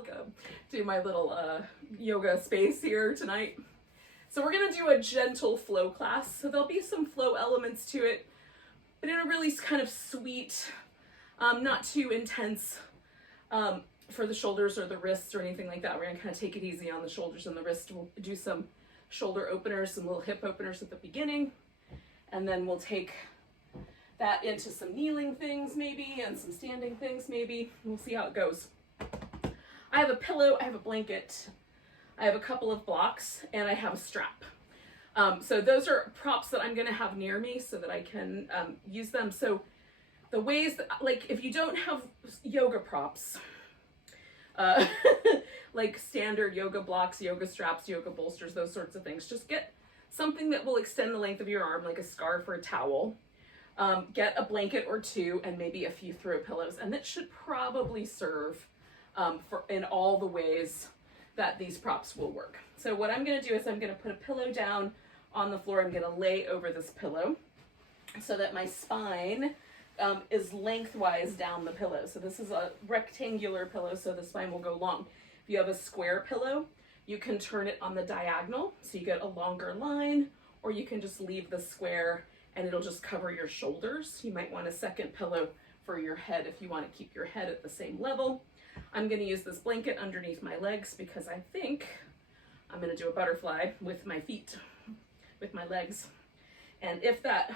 Welcome to my little yoga space here tonight. So we're gonna do a gentle flow class. So there'll be some flow elements to it, but in a really kind of sweet, not too intense for the shoulders or the wrists or anything like that. We're gonna kind of take it easy on the shoulders and the wrist. We'll do some shoulder openers, some little hip openers at the beginning, and then we'll take that into some kneeling things maybe and some standing things maybe. We'll see how it goes. I have a pillow, I have a blanket, I have a couple of blocks, and I have a strap. So those are props that I'm gonna have near me so that I can use them. So the ways that, like, if you don't have yoga props, like standard yoga blocks, yoga straps, yoga bolsters, those sorts of things, just get something that will extend the length of your arm, like a scarf or a towel. Get a blanket or two and maybe a few throw pillows, and that should probably serve for in all the ways that these props will work. So what I'm going to do is I'm going to put a pillow down on the floor. I'm going to lay over this pillow so that my spine is lengthwise down the pillow. So this is a rectangular pillow, so the spine will go long. If you have a square pillow, you can turn it on the diagonal so you get a longer line, or you can just leave the square and it'll just cover your shoulders. You might want a second pillow for your head if you want to keep your head at the same level. I'm going to use this blanket underneath my legs because I think I'm going to do a butterfly with my feet, with my legs. And if that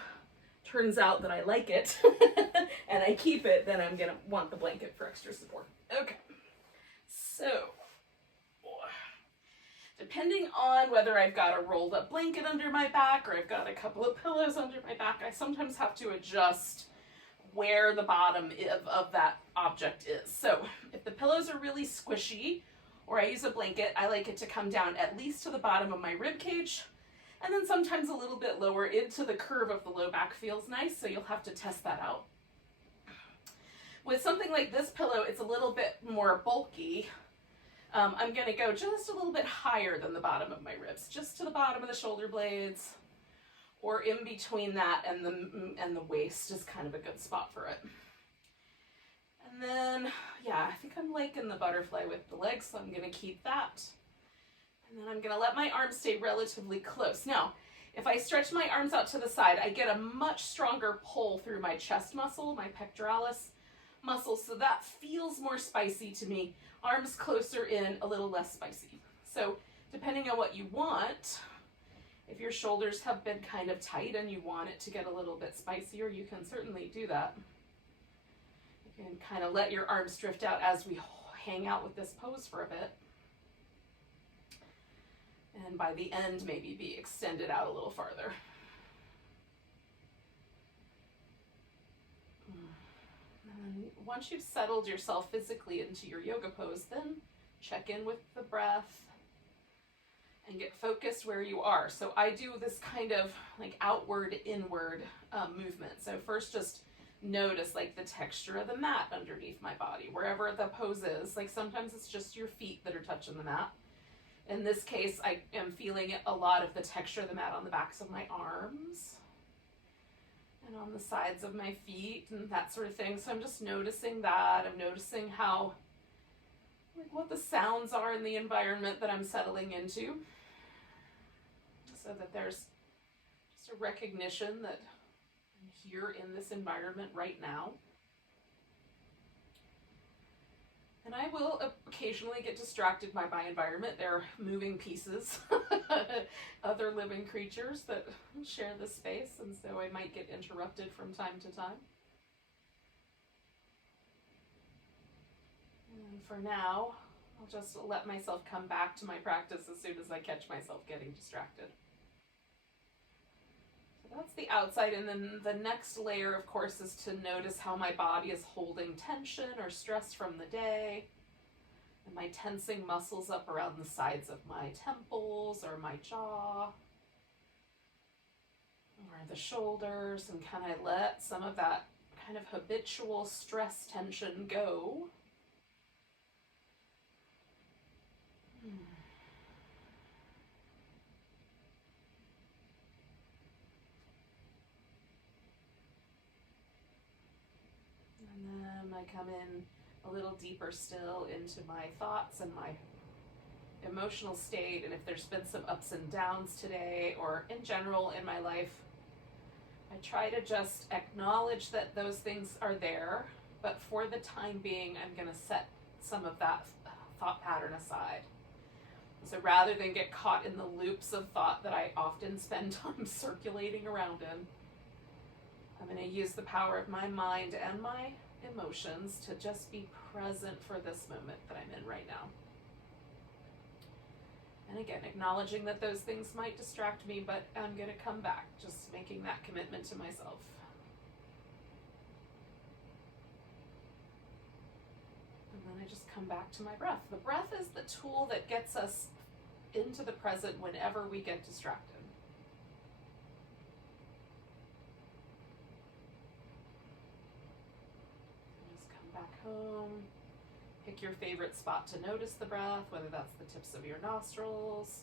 turns out that I like it and I keep it, then I'm going to want the blanket for extra support. Okay, so depending on whether I've got a rolled up blanket under my back or I've got a couple of pillows under my back, I sometimes have to adjust where the bottom of that object is. So if the pillows are really squishy or I use a blanket, I like it to come down at least to the bottom of my rib cage, and then sometimes a little bit lower into the curve of the low back feels nice, so you'll have to test that out. With something like this pillow, it's a little bit more bulky. I'm going to go just a little bit higher than the bottom of my ribs, just to the bottom of the shoulder blades, or in between that and the waist is kind of a good spot for it. And then, yeah, I think I'm liking the butterfly with the legs, so I'm going to keep that. And then I'm going to let my arms stay relatively close. Now, if I stretch my arms out to the side, I get a much stronger pull through my chest muscle, my pectoralis muscle, so that feels more spicy to me. Arms closer in, a little less spicy. So depending on what you want, if your shoulders have been kind of tight and you want it to get a little bit spicier, you can certainly do that. You can kind of let your arms drift out as we hang out with this pose for a bit. And by the end, maybe be extended out a little farther. And once you've settled yourself physically into your yoga pose, then check in with the breath and get focused where you are. So I do this kind of like outward, inward movement. So first just notice like the texture of the mat underneath my body, wherever the pose is. Like sometimes it's just your feet that are touching the mat. In this case, I am feeling a lot of the texture of the mat on the backs of my arms and on the sides of my feet and that sort of thing. So I'm just noticing that. I'm noticing how, like, what the sounds are in the environment that I'm settling into, so that there's just a recognition that I'm here in this environment right now. And I will occasionally get distracted by my environment. There are moving pieces, other living creatures that share this space, and so I might get interrupted from time to time. And for now, I'll just let myself come back to my practice as soon as I catch myself getting distracted. So that's the outside, and then the next layer, of course, is to notice how my body is holding tension or stress from the day. Am I tensing muscles up around the sides of my temples or my jaw or the shoulders, and can I let some of that kind of habitual stress tension go? And then I come in a little deeper still into my thoughts and my emotional state, and if there's been some ups and downs today or in general in my life, I try to just acknowledge that those things are there, but for the time being, I'm going to set some of that thought pattern aside. So rather than get caught in the loops of thought that I often spend time circulating around in, I'm going to use the power of my mind and my emotions to just be present for this moment that I'm in right now. And again, acknowledging that those things might distract me, but I'm going to come back, just making that commitment to myself. And then I just come back to my breath. The breath is the tool that gets us into the present whenever we get distracted. Just come back home. Pick your favorite spot to notice the breath, whether that's the tips of your nostrils,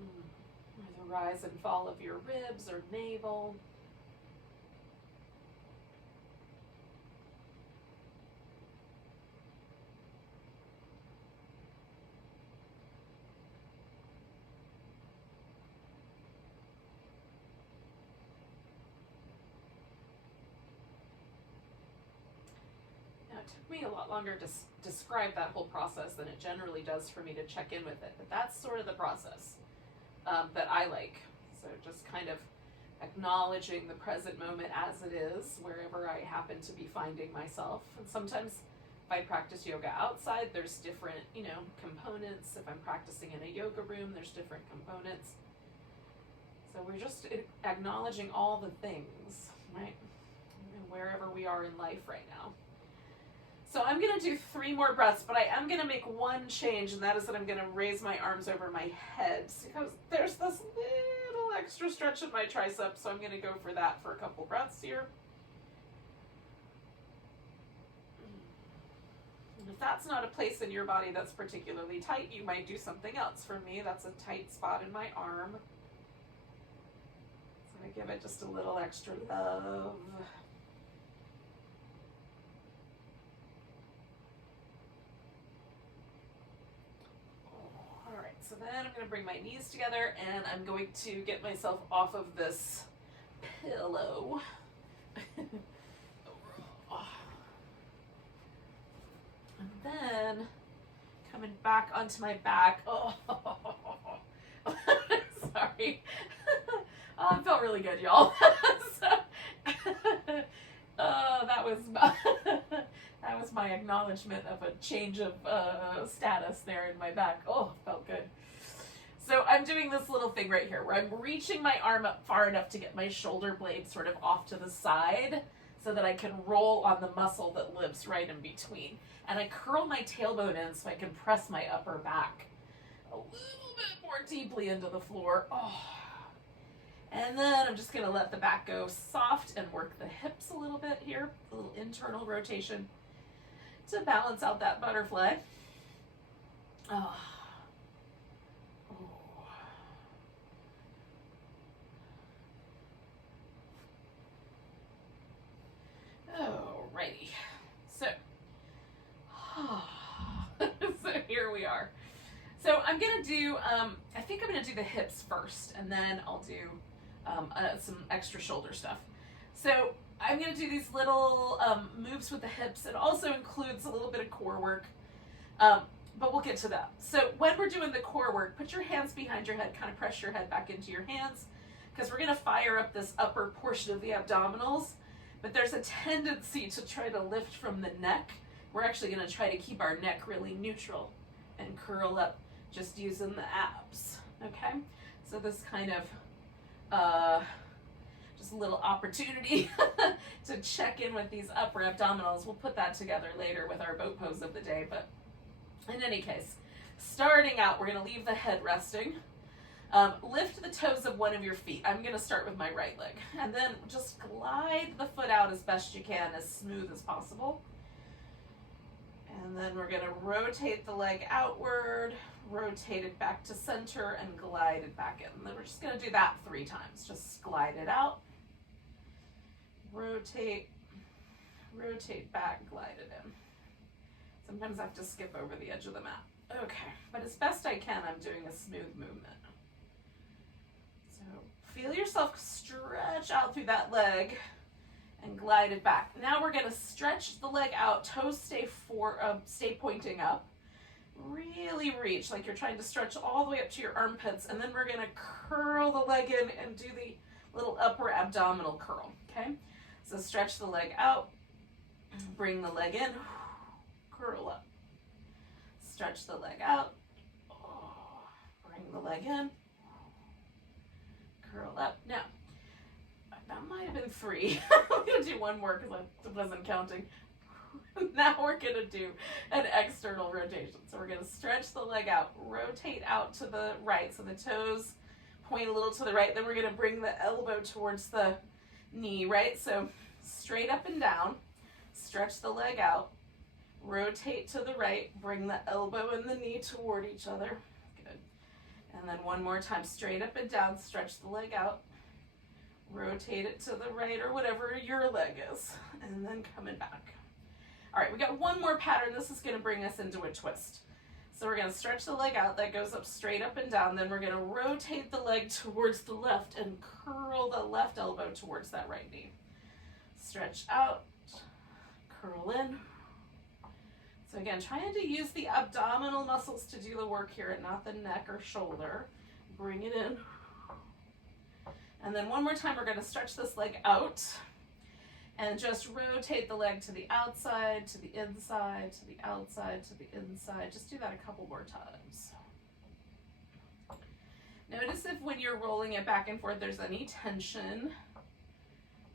or the rise and fall of your ribs or navel. It took me a lot longer to describe that whole process than it generally does for me to check in with it, but that's sort of the process that I like. So just kind of acknowledging the present moment as it is, wherever I happen to be finding myself. And sometimes if I practice yoga outside, there's different, components. If I'm practicing in a yoga room, there's different components. So we're just acknowledging all the things, right? Wherever we are in life right now. So I'm going to do 3 more breaths, but I am going to make one change, and that is that I'm going to raise my arms over my head because there's this little extra stretch in my tricep, so I'm going to go for that for a couple breaths here. And if that's not a place in your body that's particularly tight, you might do something else. For me, that's a tight spot in my arm. So I give it just a little extra love. So then I'm going to bring my knees together and I'm going to get myself off of this pillow. And then coming back onto my back. Oh, sorry. Oh, it felt really good, y'all. That was my acknowledgement of a change of status there in my back. Oh, felt good. So I'm doing this little thing right here where I'm reaching my arm up far enough to get my shoulder blade sort of off to the side so that I can roll on the muscle that lives right in between. And I curl my tailbone in so I can press my upper back a little bit more deeply into the floor. Oh. And then I'm just going to let the back go soft and work the hips a little bit here, a little internal rotation to balance out that butterfly. Oh. Alrighty, so here we are. So I'm gonna do, I think I'm gonna do the hips first, and then I'll do some extra shoulder stuff. So I'm gonna do these little moves with the hips. It also includes a little bit of core work, but we'll get to that. So when we're doing the core work, put your hands behind your head, kind of press your head back into your hands, because we're gonna fire up this upper portion of the abdominals. But there's a tendency to try to lift from the neck. We're actually going to try to keep our neck really neutral and curl up just using the abs, okay? So this kind of just a little opportunity to check in with these upper abdominals. We'll put that together later with our boat pose of the day, but in any case, starting out, we're going to leave the head resting. Lift the toes of one of your feet. I'm going to start with my right leg. And then just glide the foot out as best you can, as smooth as possible. And then we're going to rotate the leg outward, rotate it back to center, and glide it back in. And then we're just going to do that 3 times. Just glide it out, rotate, rotate back, glide it in. Sometimes I have to skip over the edge of the mat. Okay, but as best I can, I'm doing a smooth movement. So feel yourself stretch out through that leg and glide it back. Now we're gonna stretch the leg out, toes stay pointing up. Really reach, like you're trying to stretch all the way up to your armpits, and then we're gonna curl the leg in and do the little upper abdominal curl, okay? So stretch the leg out, bring the leg in, curl up. Stretch the leg out, bring the leg in, curl up. Now, that might have been 3. I'm gonna do one more because I wasn't counting. Now we're gonna do an external rotation. So we're gonna stretch the leg out, rotate out to the right, so the toes point a little to the right, then we're gonna bring the elbow towards the knee, right? So straight up and down, stretch the leg out, rotate to the right, bring the elbow and the knee toward each other. Good. And then one more time, straight up and down, stretch the leg out, rotate it to the right or whatever your leg is, and then coming back. All right, we got one more pattern. This is gonna bring us into a twist. So we're gonna stretch the leg out, that goes up straight up and down, then we're gonna rotate the leg towards the left and curl the left elbow towards that right knee. Stretch out, curl in. So again, trying to use the abdominal muscles to do the work here and not the neck or shoulder. Bring it in. And then one more time, we're gonna stretch this leg out and just rotate the leg to the outside, to the inside, to the outside, to the inside. Just do that a couple more times. Notice if when you're rolling it back and forth, there's any tension.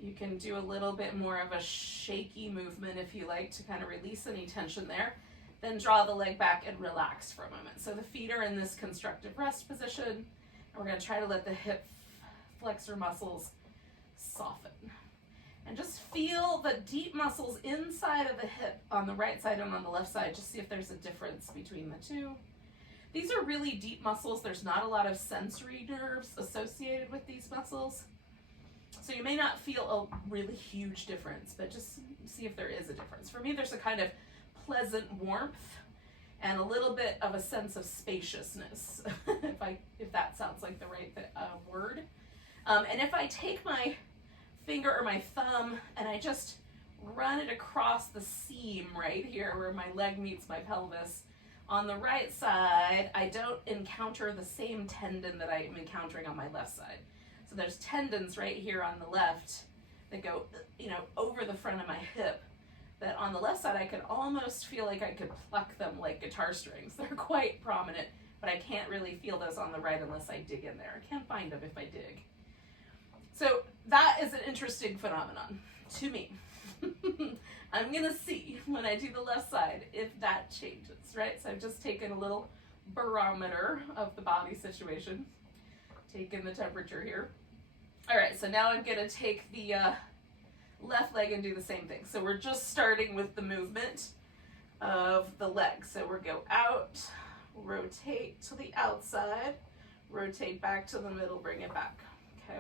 You can do a little bit more of a shaky movement if you like to kind of release any tension there. Then draw the leg back and relax for a moment. So the feet are in this constructive rest position. And we're gonna try to let the hip flexor muscles soften. And just feel the deep muscles inside of the hip on the right side and on the left side. Just see if there's a difference between the two. These are really deep muscles. There's not a lot of sensory nerves associated with these muscles. So you may not feel a really huge difference, but just see if there is a difference. For me, there's a kind of pleasant warmth and a little bit of a sense of spaciousness, if that sounds like the right word. And if I take my finger or my thumb and I just run it across the seam right here where my leg meets my pelvis, on the right side, I don't encounter the same tendon that I am encountering on my left side. So there's tendons right here on the left that go, over the front of my hip, that on the left side I could almost feel like I could pluck them like guitar strings. They're quite prominent, but I can't really feel those on the right unless I dig in there. I can't find them if I dig. So that is an interesting phenomenon to me. I'm gonna see when I do the left side if that changes, right? So I've just taken a little barometer of the body situation, taken the temperature here. All right, so now I'm gonna take the left leg and do the same thing. So we're just starting with the movement of the leg. So we'll go out, rotate to the outside, rotate back to the middle, bring it back, okay?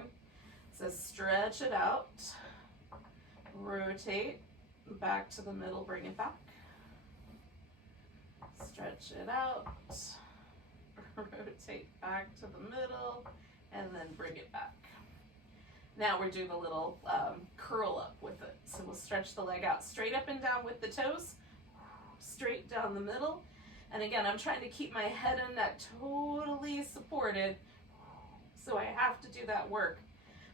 So stretch it out, rotate back to the middle, bring it back. Stretch it out, rotate back to the middle, and then bring it back. Now we're doing a little curl up with it. So we'll stretch the leg out straight up and down with the toes, straight down the middle. And again, I'm trying to keep my head and neck totally supported, so I have to do that work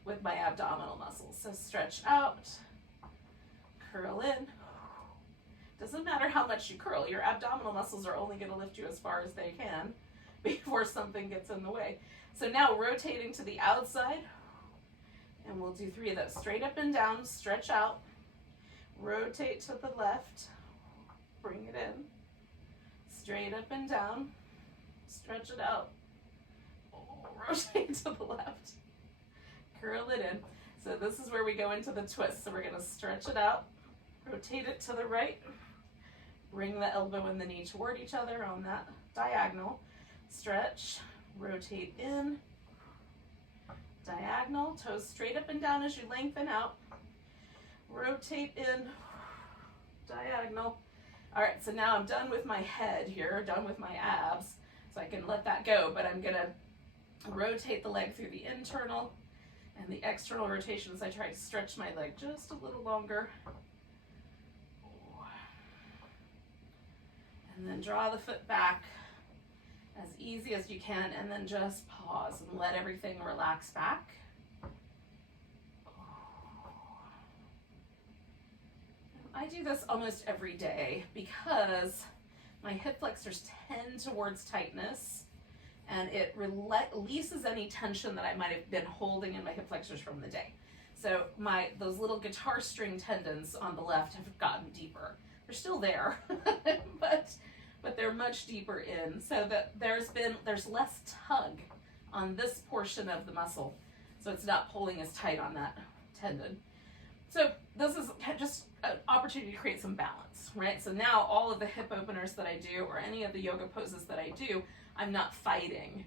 with my abdominal muscles. So stretch out, curl in. Doesn't matter how much you curl, your abdominal muscles are only going to lift you as far as they can before something gets in the way. So now rotating to the outside, and we'll do 3 of those. Straight up and down, stretch out, rotate to the left, bring it in, straight up and down, stretch it out, rotate to the left, curl it in. So this is where we go into the twist. So we're gonna stretch it out, rotate it to the right, bring the elbow and the knee toward each other on that diagonal, stretch, rotate in, diagonal, toes straight up and down as you lengthen out, rotate in, diagonal. All right, so now I'm done with my head here, done with my abs, so I can let that go, but I'm gonna rotate the leg through the internal and the external rotations. I try to stretch my leg just a little longer. And then draw the foot back as easy as you can, and then just pause and let everything relax back. I do this almost every day because my hip flexors tend towards tightness, and it releases any tension that I might have been holding in my hip flexors from the day. So those little guitar string tendons on the left have gotten deeper. They're still there, but they're much deeper in, so that there's less tug on this portion of the muscle, so it's not pulling as tight on that tendon. So this is just an opportunity to create some balance, right? So now all of the hip openers that I do, or any of the yoga poses that I do, I'm not fighting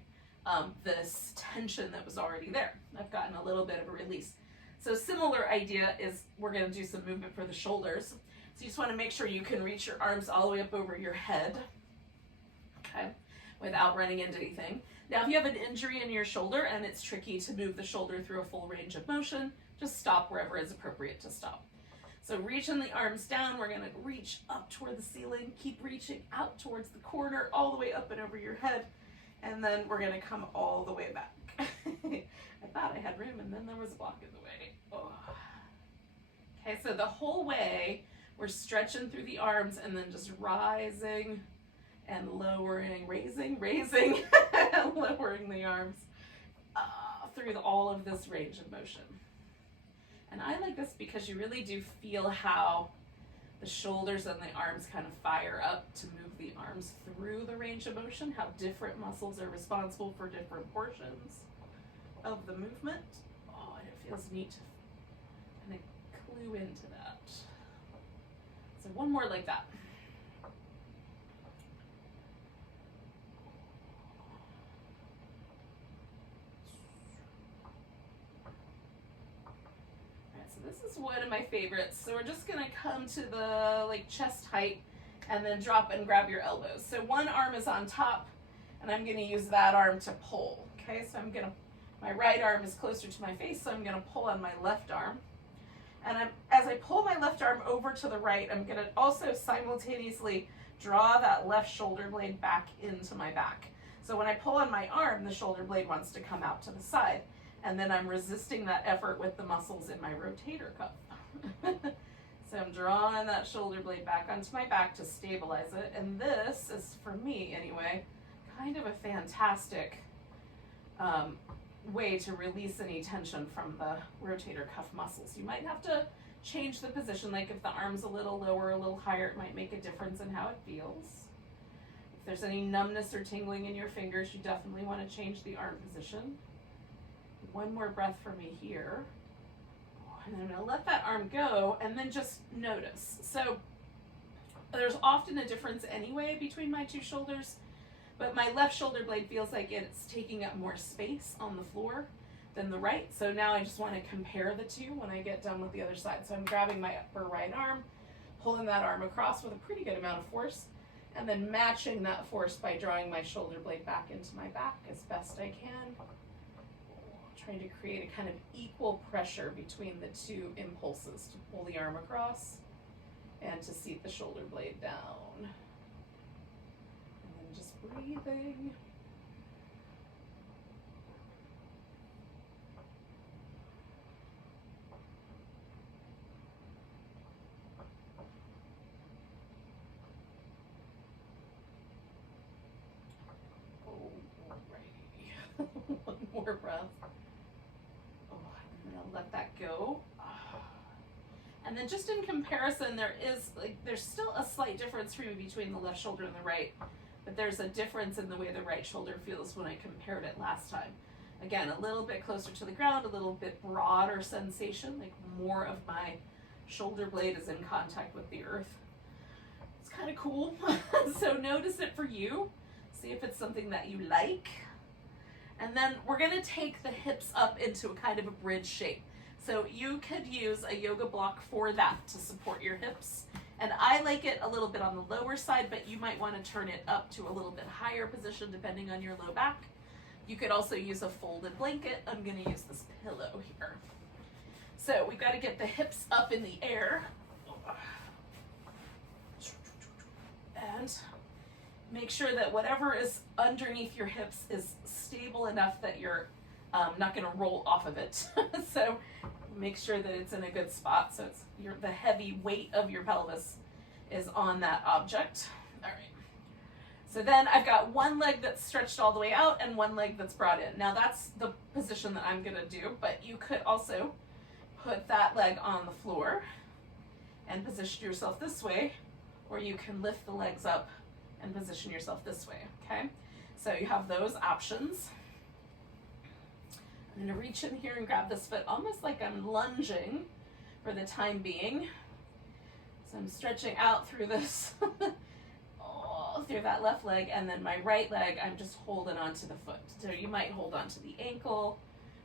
this tension that was already there. I've gotten a little bit of a release. So similar idea is we're going to do some movement for the shoulders. So you just want to make sure you can reach your arms all the way up over your head, okay, without running into anything. Now, if you have an injury in your shoulder and it's tricky to move the shoulder through a full range of motion, just stop wherever it's appropriate to stop. So reaching the arms down, we're going to reach up toward the ceiling, keep reaching out towards the corner, all the way up and over your head, and then we're going to come all the way back. I thought I had room, and then there was a block in the way. Oh. Okay, so the whole way, we're stretching through the arms and then just rising and lowering, raising, and lowering the arms through all of this range of motion. And I like this because you really do feel how the shoulders and the arms kind of fire up to move the arms through the range of motion, how different muscles are responsible for different portions of the movement. Oh, and it feels neat to kind of clue into that. So one more like that. This is one of my favorites. So we're just gonna come to the chest height and then drop and grab your elbows. So one arm is on top and I'm gonna use that arm to pull. Okay, so my right arm is closer to my face, so I'm gonna pull on my left arm. And as I pull my left arm over to the right, I'm gonna also simultaneously draw that left shoulder blade back into my back. So when I pull on my arm, the shoulder blade wants to come out to the side. And then I'm resisting that effort with the muscles in my rotator cuff. So I'm drawing that shoulder blade back onto my back to stabilize it. And this is, for me anyway, kind of a fantastic way to release any tension from the rotator cuff muscles. You might have to change the position, like if the arm's a little lower, a little higher, it might make a difference in how it feels. If there's any numbness or tingling in your fingers, you definitely want to change the arm position. One more breath for me here. And I'm going to let that arm go and then just notice. So there's often a difference anyway between my two shoulders, but my left shoulder blade feels like it's taking up more space on the floor than the right. So now I just want to compare the two when I get done with the other side. So I'm grabbing my upper right arm, pulling that arm across with a pretty good amount of force, and then matching that force by drawing my shoulder blade back into my back as best I can. Trying to create a kind of equal pressure between the two impulses to pull the arm across and to seat the shoulder blade down. And then just breathing. Alrighty. One more breath. Let that go. And then just in comparison, there's still a slight difference for me between the left shoulder and the right, but there's a difference in the way the right shoulder feels when I compared it last time. Again, a little bit closer to the ground, a little bit broader sensation, like more of my shoulder blade is in contact with the earth. It's kind of cool. So notice it for you. See if it's something that you like. And then we're going to take the hips up into a kind of a bridge shape. So you could use a yoga block for that to support your hips And I like it a little bit on the lower side, but you might want to turn it up to a little bit higher position depending on your low back. You could also use a folded blanket. I'm going to use this pillow here. So we've got to get the hips up in the air. And make sure that whatever is underneath your hips is stable enough that you're not going to roll off of it. So make sure that it's in a good spot, so it's the heavy weight of your pelvis is on that object. All right. So then I've got one leg that's stretched all the way out and one leg that's brought in. Now that's the position that I'm going to do, but you could also put that leg on the floor and position yourself this way, or you can lift the legs up and position yourself this way, okay? So you have those options. I'm going to reach in here and grab this foot almost like I'm lunging for the time being. So I'm stretching out through this, through that left leg, and then my right leg, I'm just holding onto the foot. So you might hold onto the ankle,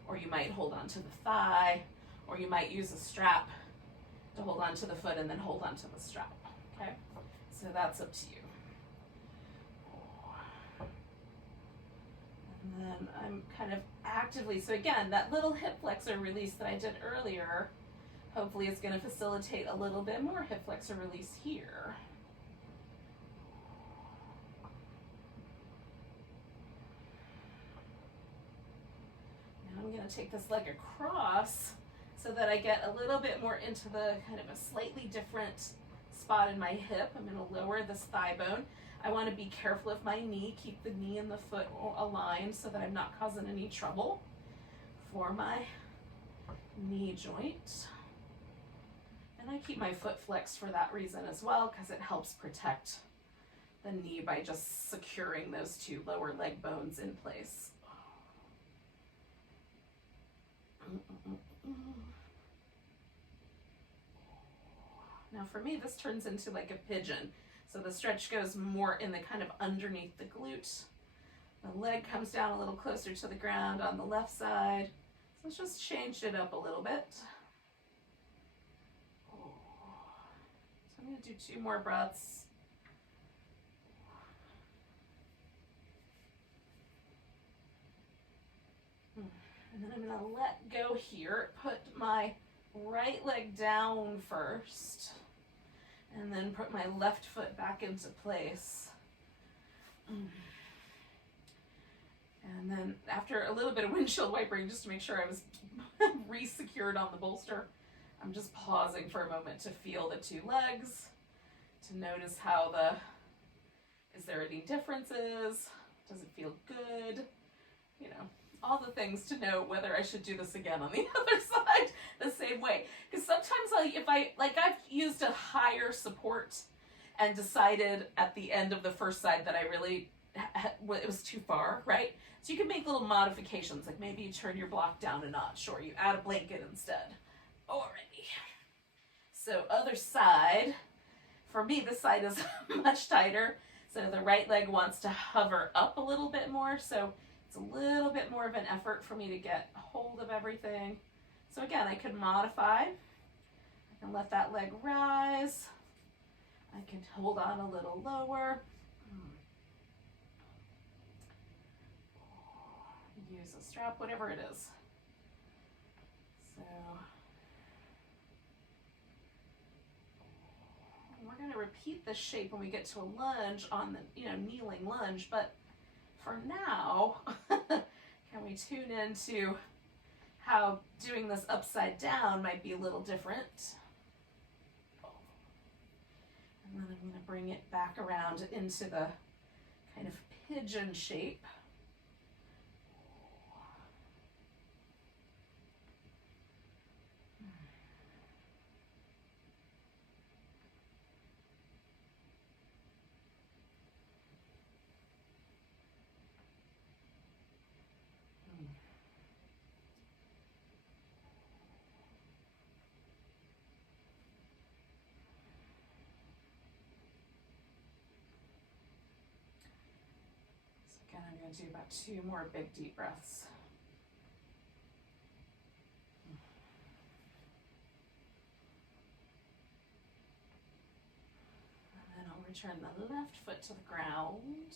or you might hold onto the thigh, or you might use a strap to hold onto the foot and then hold onto the strap, okay? So that's up to you. And then I'm kind of actively, so again, that little hip flexor release that I did earlier, hopefully is going to facilitate a little bit more hip flexor release here. Now I'm going to take this leg across so that I get a little bit more into the kind of a slightly different spot in my hip. I'm going to lower this thigh bone. I want to be careful of my knee, keep the knee and the foot aligned so that I'm not causing any trouble for my knee joint. And I keep my foot flexed for that reason as well, because it helps protect the knee by just securing those two lower leg bones in place. Now for me, this turns into like a pigeon. So the stretch goes more in the kind of underneath the glute. The leg comes down a little closer to the ground on the left side. So it's just changed it up a little bit. So I'm going to do 2 more breaths. And then I'm going to let go here, put my right leg down first, and then put my left foot back into place. And then after a little bit of windshield wipering, just to make sure I was re-secured on the bolster, I'm just pausing for a moment to feel the 2 legs, to notice how is there any differences? Does it feel good? You know, all the things to know whether I should do this again on the other side the same way. Because sometimes I've used a higher support and decided at the end of the first side that I really, it was too far, right? So you can make little modifications, like maybe you turn your block down a notch, or you add a blanket instead. Alrighty. So other side, for me this side is much tighter, so the right leg wants to hover up a little bit more, so it's a little bit more of an effort for me to get hold of everything. So again, I can modify. I can let that leg rise. I can hold on a little lower. Use a strap, whatever it is. So we're going to repeat this shape when we get to a lunge on the, kneeling lunge, but for now, can we tune into how doing this upside down might be a little different? And then I'm going to bring it back around into the kind of pigeon shape. I'm going to do about 2 more big deep breaths. turn the left foot to the ground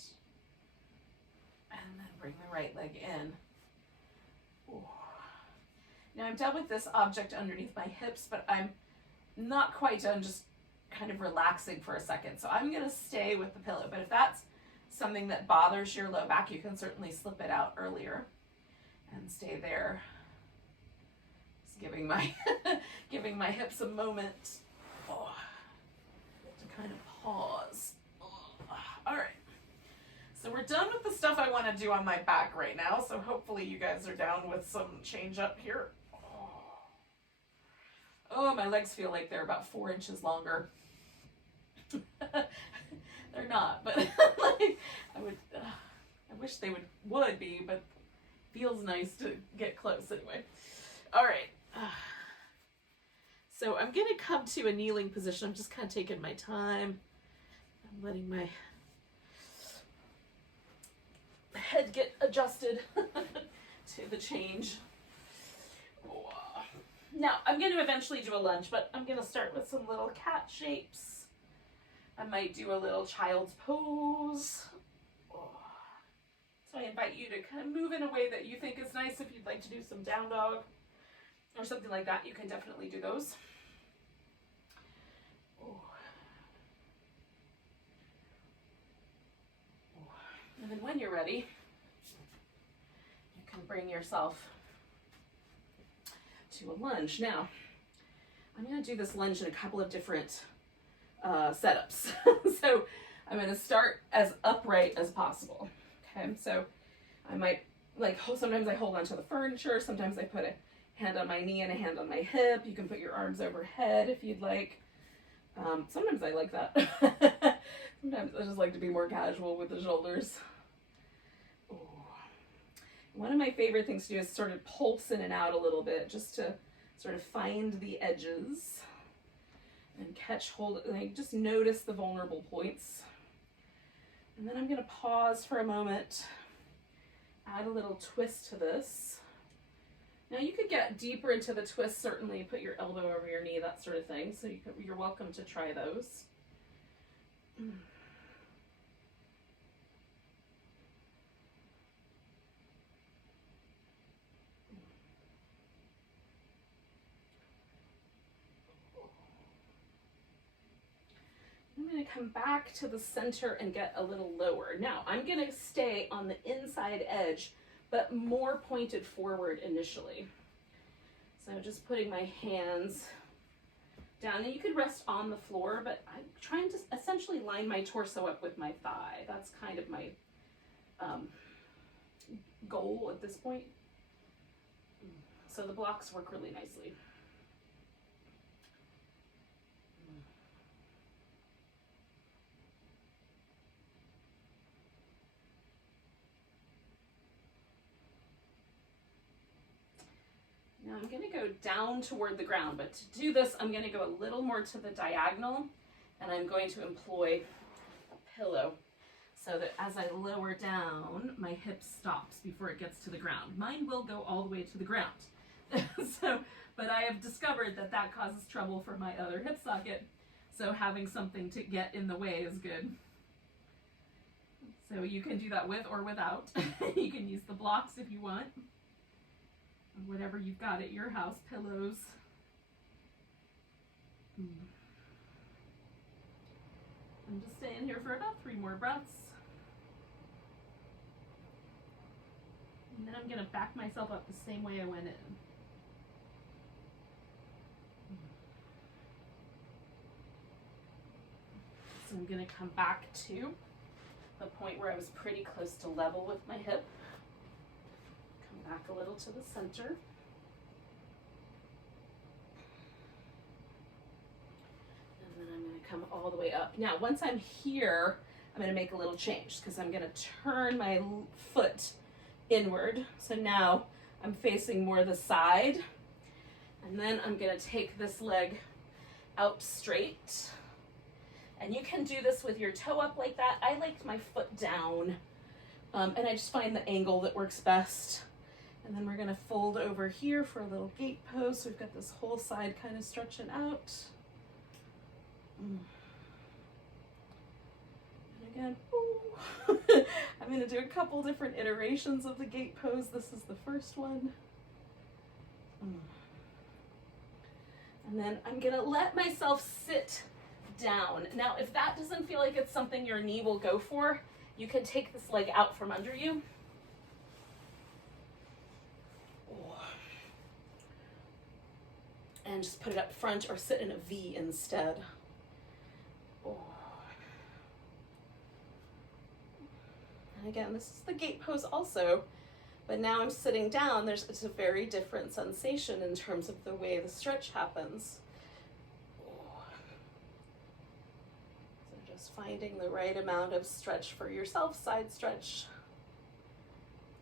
and then bring the right leg in. Ooh. Now I'm done with this object underneath my hips, but I'm not quite done, just kind of relaxing for a second. So I'm going to stay with the pillow, but if that's something that bothers your low back, you can certainly slip it out earlier and stay there. Just giving my giving my hips a moment to kind of pause. All right. So we're done with the stuff I want to do on my back right now. So hopefully you guys are down with some change up here. Oh, my legs feel like they're about 4 inches longer. They're not, but like I wish they would be, but feels nice to get close anyway. All right. So I'm going to come to a kneeling position. I'm just kind of taking my time. I'm letting my head get adjusted to the change. Now, I'm going to eventually do a lunge, but I'm going to start with some little cat shapes. I might do a little child's pose. So I invite you to kind of move in a way that you think is nice. If you'd like to do some down dog or something like that, you can definitely do those. And then when you're ready, you can bring yourself to a lunge. Now, I'm going to do this lunge in a couple of different setups. So I'm going to start as upright as possible. Okay, so I might, sometimes I hold onto the furniture, sometimes I put a hand on my knee and a hand on my hip. You can put your arms overhead if you'd like. Sometimes I like that. Sometimes I just like to be more casual with the shoulders. Ooh. One of my favorite things to do is sort of pulse in and out a little bit, just to sort of find the edges and catch hold, like just notice the vulnerable points. And then I'm going to pause for a moment, add a little twist to this. Now you could get deeper into the twist, certainly put your elbow over your knee, that sort of thing. So you're welcome to try those. I'm going to come back to the center and get a little lower. Now I'm going to stay on the inside edge, but more pointed forward initially. So just putting my hands down, and you could rest on the floor, but I'm trying to essentially line my torso up with my thigh. That's kind of my goal at this point. So the blocks work really nicely. Now I'm going to go down toward the ground, but to do this, I'm going to go a little more to the diagonal, and I'm going to employ a pillow so that as I lower down, my hip stops before it gets to the ground. Mine will go all the way to the ground. But I have discovered that that causes trouble for my other hip socket, so having something to get in the way is good. So you can do that with or without. You can use the blocks if you want. Whatever you've got at your house, pillows. I'm just staying here for about 3 more breaths. And then I'm going to back myself up the same way I went in. So I'm going to come back to the point where I was pretty close to level with my hip. Come back a little to the center. And then I'm going to come all the way up. Now, once I'm here, I'm going to make a little change because I'm going to turn my foot inward. So now I'm facing more the side. And then I'm going to take this leg out straight. And you can do this with your toe up like that. I like my foot down. And I just find the angle that works best. And then we're going to fold over here for a little gate pose. So we've got this whole side kind of stretching out. again. I'm going to do a couple different iterations of the gate pose. This is the first one. And then I'm going to let myself sit down. Now, if that doesn't feel like it's something your knee will go for, you can take this leg out from under you. And just put it up front or sit in a V instead. And again, this is the gate pose also, but now I'm sitting down. It's a very different sensation in terms of the way the stretch happens. So just finding the right amount of stretch for yourself, side stretch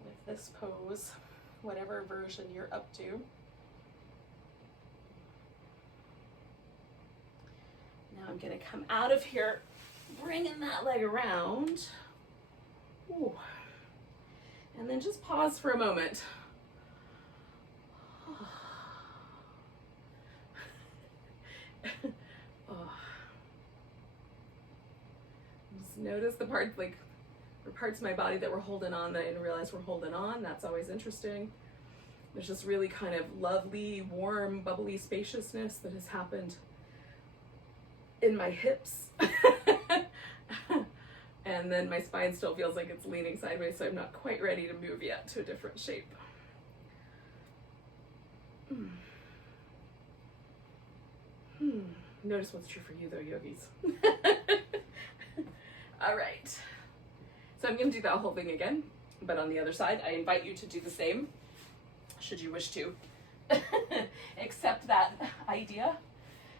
with this pose, whatever version you're up to. Now I'm going to come out of here, bringing that leg around. Ooh. And then just pause for a moment. Just notice the parts, like, or parts of my body that we're holding on that I didn't realize we're holding on. That's always interesting. There's just really kind of lovely, warm, bubbly spaciousness that has happened in my hips. And then my spine still feels like it's leaning sideways, so I'm not quite ready to move yet to a different shape. Notice what's true for you though, yogis. All right. So I'm going to do that whole thing again, but on the other side. I invite you to do the same, should you wish to. Accept that idea.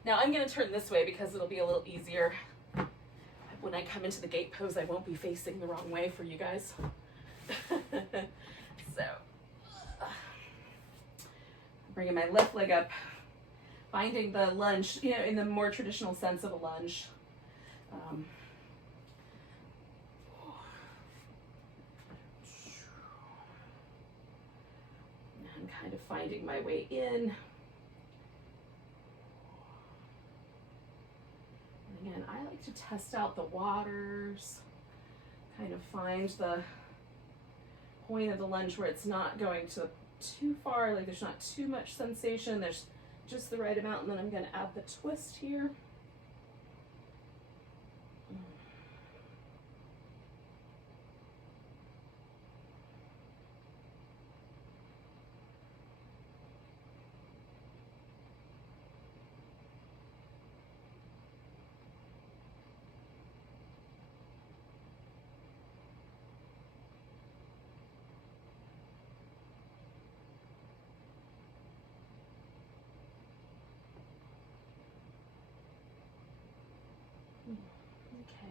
Now I'm going to turn this way because it'll be a little easier. When I come into the gate pose, I won't be facing the wrong way for you guys. So, bringing my left leg up, finding the lunge, you know, in the more traditional sense of a lunge. And kind of finding my way in. Again, I like to test out the waters, kind of find the point of the lunge where it's not going to too far, like there's not too much sensation, there's just the right amount, and then I'm going to add the twist here.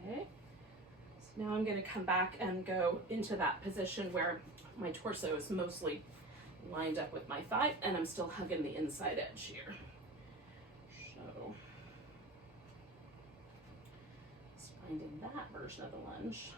Okay, so now I'm going to come back and go into that position where my torso is mostly lined up with my thigh, and I'm still hugging the inside edge here. So, just finding that version of the lunge.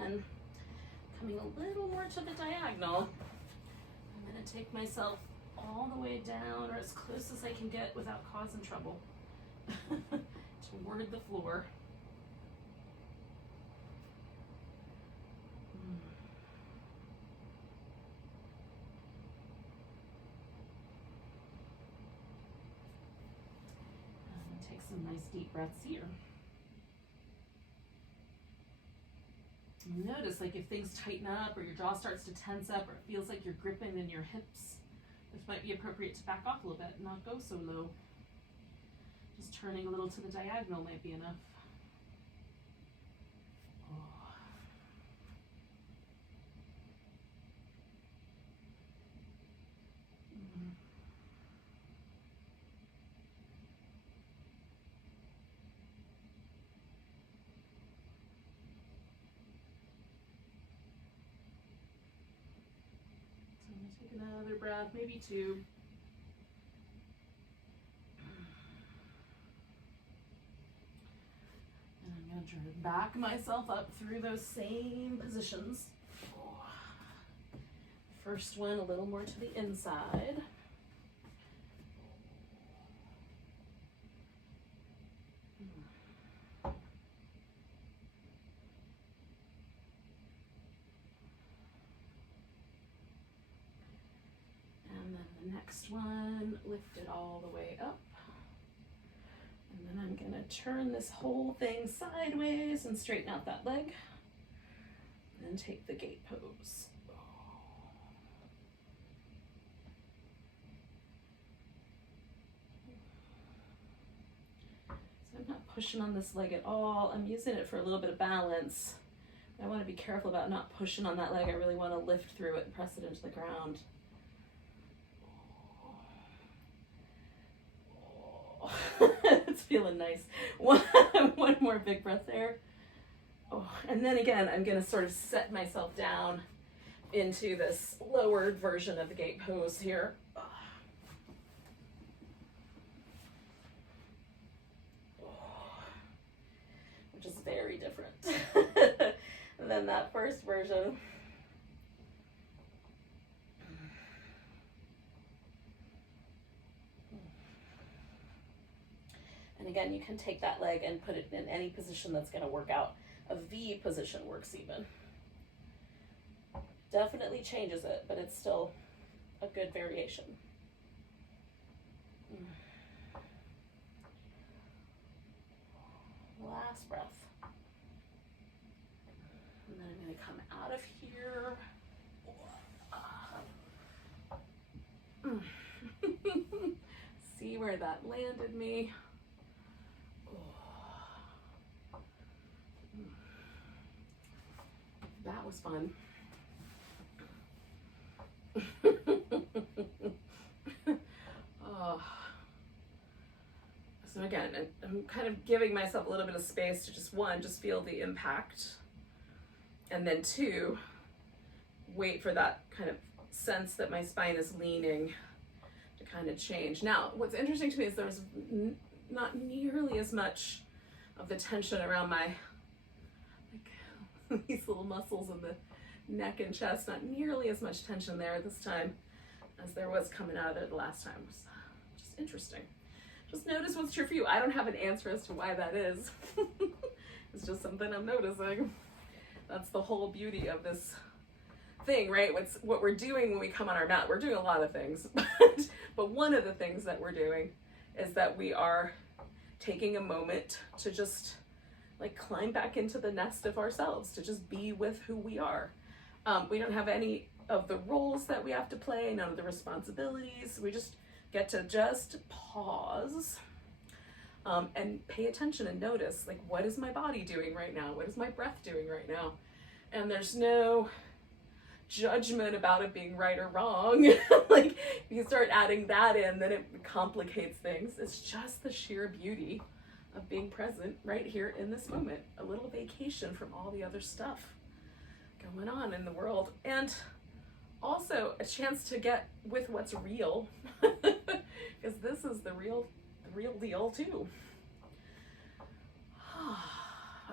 Then coming a little more to the diagonal, I'm going to take myself all the way down, or as close as I can get without causing trouble, toward the floor. And take some nice deep breaths here. Notice, like, if things tighten up or your jaw starts to tense up or it feels like you're gripping in your hips, this might be appropriate to back off a little bit and not go so low. Just turning a little to the diagonal might be enough. Take another breath, maybe two. I'm gonna try to back myself up through those same positions. First one a little more to the inside. And then the next one, lift it all the way up. And then I'm gonna turn this whole thing sideways and straighten out that leg. And take the gate pose. So I'm not pushing on this leg at all. I'm using it for a little bit of balance. I want to be careful about not pushing on that leg. I really want to lift through it and press it into the ground. It's feeling nice. One more big breath there. Oh, and then again, I'm going to sort of set myself down into this lowered version of the gate pose here. Which is very different than that first version. And again, you can take that leg and put it in any position that's going to work out. A V position works even. Definitely changes it, but it's still a good variation. Last breath. And then I'm going to come out of here. See where that landed me. That was fun. Oh. So again, I'm kind of giving myself a little bit of space to just feel the impact. And then two, wait for that kind of sense that my spine is leaning to kind of change. Now, what's interesting to me is there's not nearly as much of the tension around my these little muscles in the neck and chest, not nearly as much tension there this time as there was coming out of there the last time. It was just interesting. Just notice what's true for you. I don't have an answer as to why that is. It's just something I'm noticing. That's the whole beauty of this thing, right? What we're doing when we come on our mat. We're doing a lot of things, but one of the things that we're doing is that we are taking a moment to just like climb back into the nest of ourselves, to just be with who we are. We don't have any of the roles that we have to play, none of the responsibilities. We just get to just pause and pay attention and notice, like, what is my body doing right now? What is my breath doing right now? And there's no judgment about it being right or wrong. Like, if you start adding that in, then it complicates things. It's just the sheer beauty of being present right here in this moment. A little vacation from all the other stuff going on in the world. And also a chance to get with what's real, because this is the real deal too.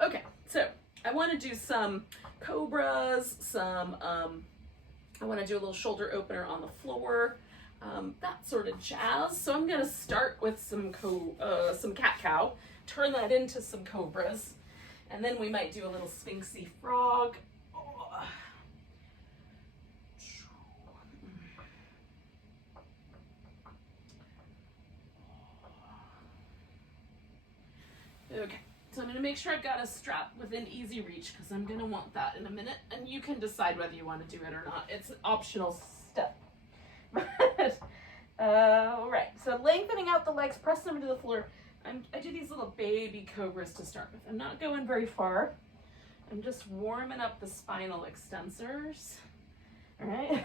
Okay, so I want to do some cobras, I want to do a little shoulder opener on the floor, that sort of jazz. So I'm going to start with some cat-cow, turn that into some cobras, and then we might do a little sphinxy frog. Okay, so I'm going to make sure I've got a strap within easy reach, because I'm going to want that in a minute, and you can decide whether you want to do it or not. It's an optional step. All right, so lengthening out the legs, press them into the floor. I do these little baby cobras to start with. I'm not going very far. I'm just warming up the spinal extensors, all right?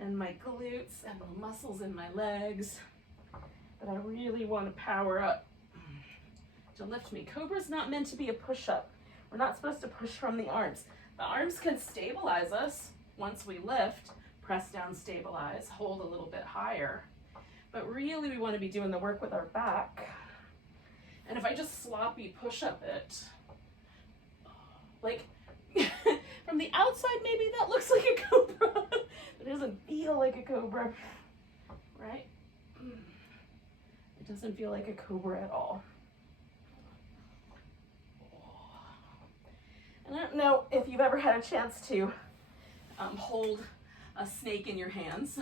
And my glutes and the muscles in my legs that I really want to power up to lift me. Cobra's not meant to be a push-up. We're not supposed to push from the arms. The arms can stabilize us once we lift, press down, stabilize, hold a little bit higher. But really we want to be doing the work with our back. And if I just sloppy push up it, Like, from the outside, maybe that looks like a cobra. It doesn't feel like a cobra, right? It doesn't feel like a cobra at all. And I don't know if you've ever had a chance to hold a snake in your hands.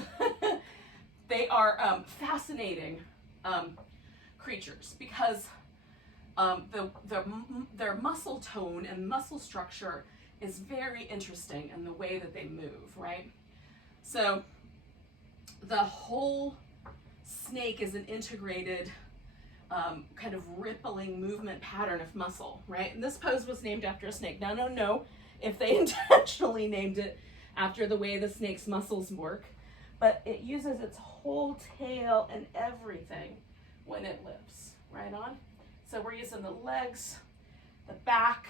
They are fascinating creatures because their muscle tone and muscle structure is very interesting in the way that they move, right? So the whole snake is an integrated kind of rippling movement pattern of muscle, right? And this pose was named after a snake. Now, I don't know if they intentionally named it after the way the snake's muscles work, but it uses its whole tail and everything when it lifts, right on? So we're using the legs, the back,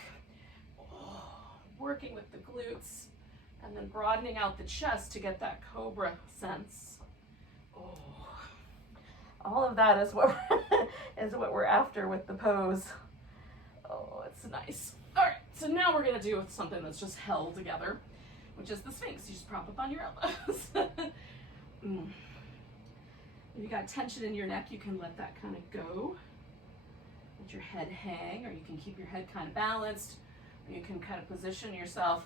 working with the glutes, and then broadening out the chest to get that cobra sense. All of that is what we're after with the pose. Oh, it's nice. All right, so now we're gonna do something that's just held together, which is the Sphinx. You just prop up on your elbows. If you got tension in your neck, you can let that kind of go. Let your head hang, or you can keep your head kind of balanced, or you can kind of position yourself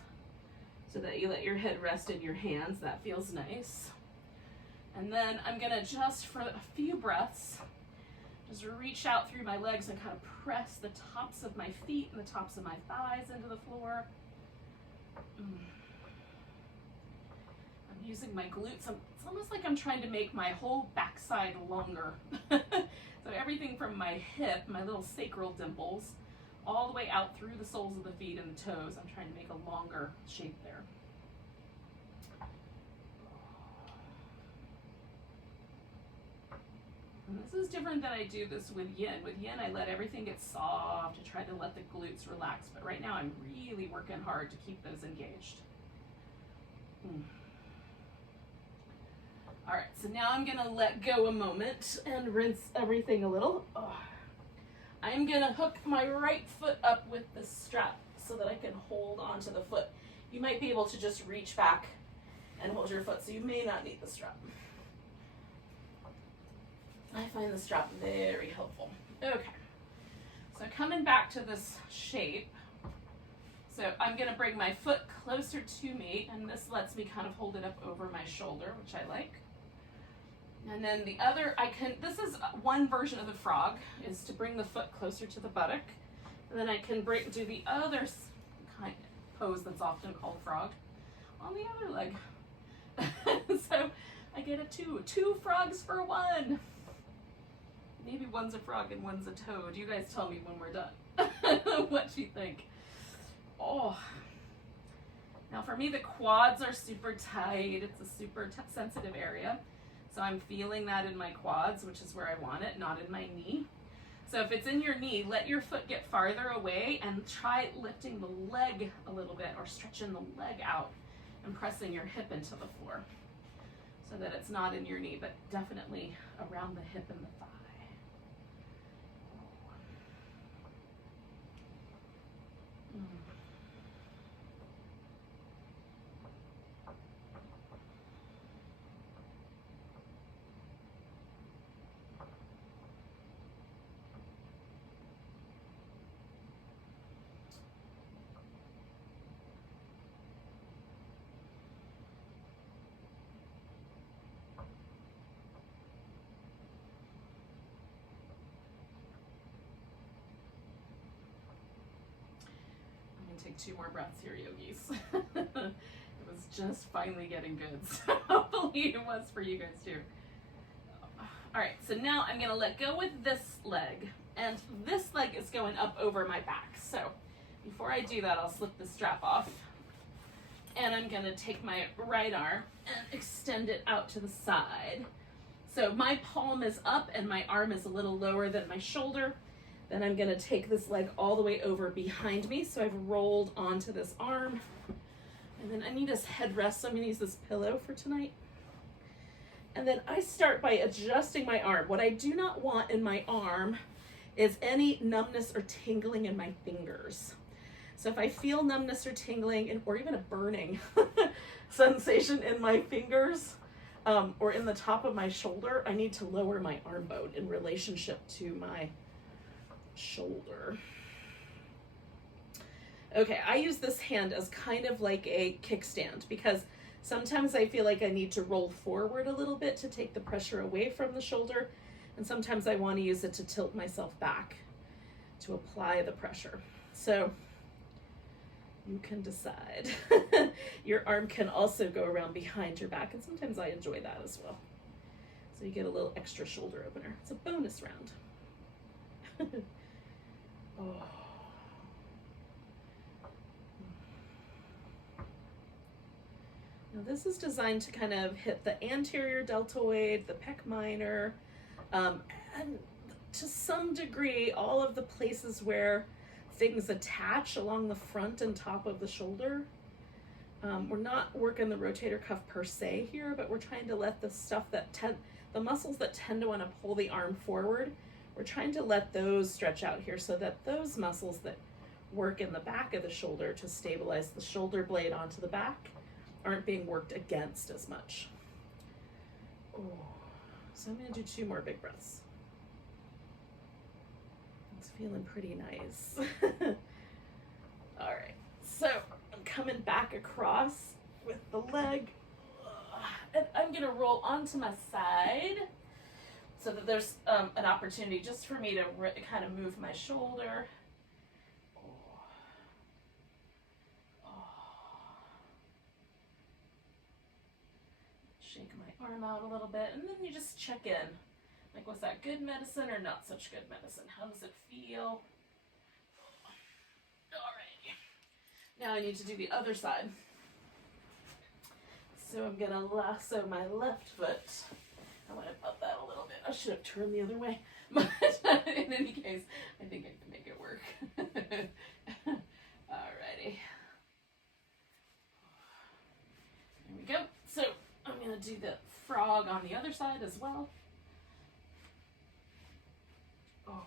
so that you let your head rest in your hands. That feels nice. And then I'm gonna just, for a few breaths, just reach out through my legs and kind of press the tops of my feet and the tops of my thighs into the floor. I'm using my glutes. It's almost like I'm trying to make my whole backside longer. So everything from my hip, my little sacral dimples, all the way out through the soles of the feet and the toes. I'm trying to make a longer shape there. And this is different than I do this with yin. With yin, I let everything get soft to try to let the glutes relax. But right now, I'm really working hard to keep those engaged. All right, so now I'm gonna let go a moment and rinse everything a little. I'm gonna hook my right foot up with the strap so that I can hold onto the foot. You might be able to just reach back and hold your foot, so you may not need the strap. I find the strap very helpful. Okay, so coming back to this shape, so I'm gonna bring my foot closer to me, and this lets me kind of hold it up over my shoulder, which I like. And then the other, this is one version of the frog, is to bring the foot closer to the buttock. And then I can do the other kind of pose that's often called frog on the other leg. So I get two frogs for one. Maybe one's a frog and one's a toad. You guys tell me when we're done what you think. Oh. Now for me, the quads are super tight. It's a super sensitive area. So I'm feeling that in my quads, which is where I want it, not in my knee. So if it's in your knee, let your foot get farther away and try lifting the leg a little bit, or stretching the leg out and pressing your hip into the floor so that it's not in your knee, but definitely around the hip and the thigh. Take 2 more breaths here, yogis. It was just finally getting good, so hopefully it was for you guys too. All right, so now I'm gonna let go with this leg, and this leg is going up over my back. So before I do that, I'll slip the strap off, and I'm gonna take my right arm and extend it out to the side. So my palm is up and my arm is a little lower than my shoulder. Then I'm gonna take this leg all the way over behind me. So I've rolled onto this arm. And then I need a headrest, so I'm gonna use this pillow for tonight. And then I start by adjusting my arm. What I do not want in my arm is any numbness or tingling in my fingers. So if I feel numbness or tingling or even a burning sensation in my fingers or in the top of my shoulder, I need to lower my arm bone in relationship to my shoulder. Okay, I use this hand as kind of like a kickstand because sometimes I feel like I need to roll forward a little bit to take the pressure away from the shoulder, and sometimes I want to use it to tilt myself back to apply the pressure. So you can decide. Your arm can also go around behind your back, and sometimes I enjoy that as well. So you get a little extra shoulder opener. It's a bonus round. Oh. Now this is designed to kind of hit the anterior deltoid, the pec minor, and to some degree, all of the places where things attach along the front and top of the shoulder. We're not working the rotator cuff per se here, but we're trying to let the stuff that the muscles that tend to want to pull the arm forward, we're trying to let those stretch out here so that those muscles that work in the back of the shoulder to stabilize the shoulder blade onto the back aren't being worked against as much. Oh. So I'm going to do 2 more big breaths. It's feeling pretty nice. All right, so I'm coming back across with the leg, and I'm going to roll onto my side so that there's an opportunity just for me to kind of move my shoulder. Shake my arm out a little bit, and then you just check in. Like, was that good medicine or not such good medicine? How does it feel? All right. Now I need to do the other side. So I'm going to lasso my left foot. I want to up that a little bit. I should have turned the other way. But in any case, I think I can make it work. Alrighty. There we go. So I'm going to do the frog on the other side as well. Oh.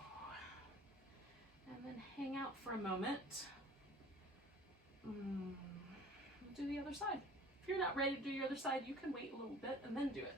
And then hang out for a moment. Do the other side. If you're not ready to do your other side, you can wait a little bit and then do it.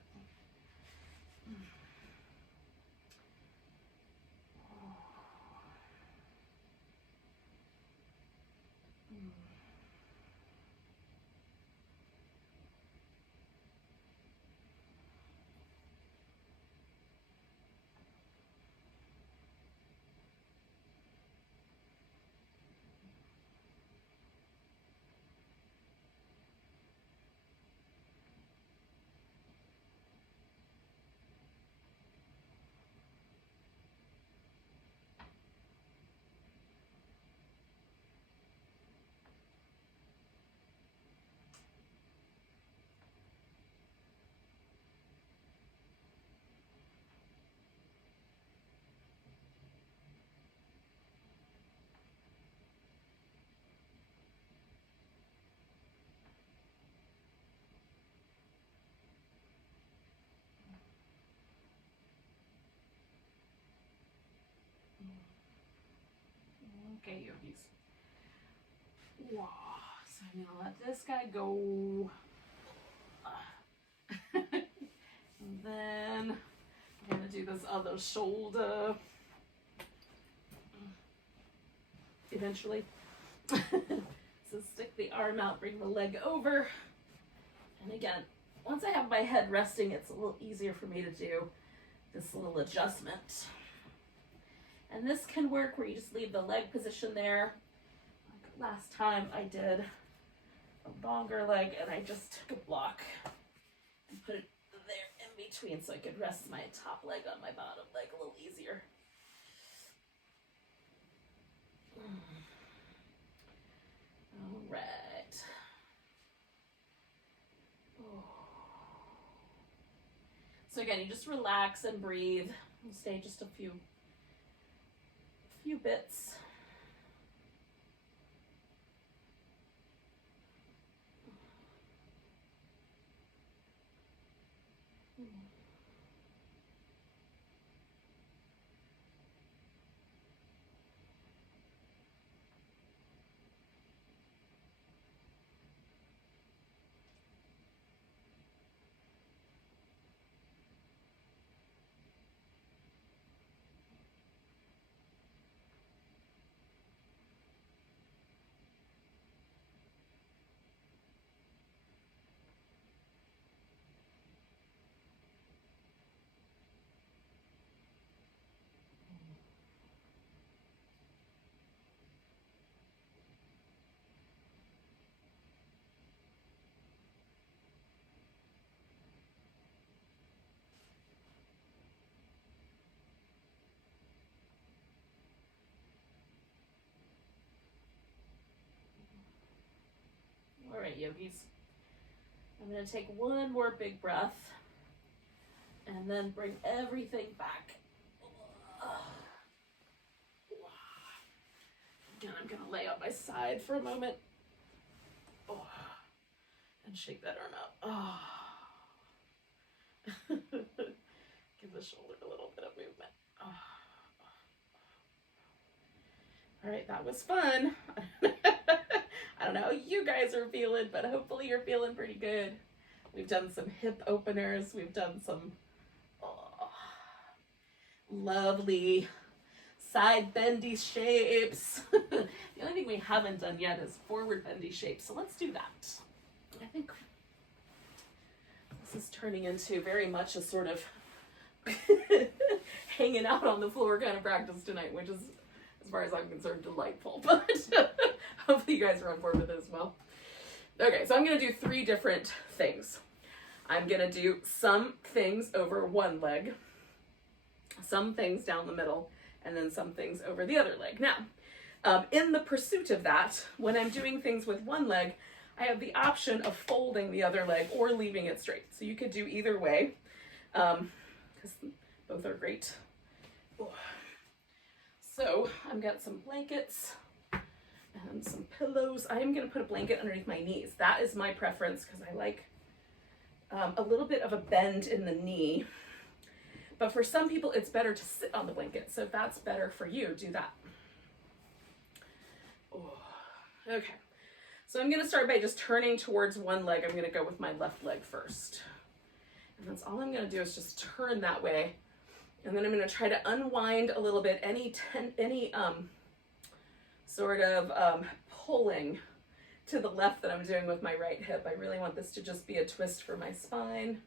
Okay, yogis. Wow. So I'm going to let this guy go. And then I'm going to do this other shoulder. Eventually. So stick the arm out, bring the leg over. And again, once I have my head resting, it's a little easier for me to do this little adjustment. And this can work where you just leave the leg position there. Like last time I did a longer leg and I just took a block and put it there in between so I could rest my top leg on my bottom leg a little easier. All right. Oh. So again, you just relax and breathe. Stay just a few bits. yogis. I'm going to take one more big breath and then bring everything back. And I'm going to lay on my side for a moment. And shake that arm out. Give the shoulder a little bit of movement. All right, that was fun. I don't know how you guys are feeling, but hopefully you're feeling pretty good. We've done some hip openers. We've done some lovely side bendy shapes. The only thing we haven't done yet is forward bendy shapes, so let's do that. I think this is turning into very much a sort of hanging out on the floor kind of practice tonight, which is, as far as I'm concerned, delightful. But hopefully you guys are on board with it as well. Okay, so I'm going to do 3 different things. I'm going to do some things over one leg, some things down the middle, and then some things over the other leg. Now, in the pursuit of that, when I'm doing things with one leg, I have the option of folding the other leg or leaving it straight. So you could do either way, because both are great. So I've got some blankets and some pillows. I am going to put a blanket underneath my knees. That is my preference because I like a little bit of a bend in the knee. But for some people, it's better to sit on the blanket. So if that's better for you, do that. Okay. So I'm going to start by just turning towards one leg. I'm going to go with my left leg first. And that's all I'm going to do is just turn that way. And then I'm going to try to unwind a little bit any sort of pulling to the left that I'm doing with my right hip. I really want this to just be a twist for my spine.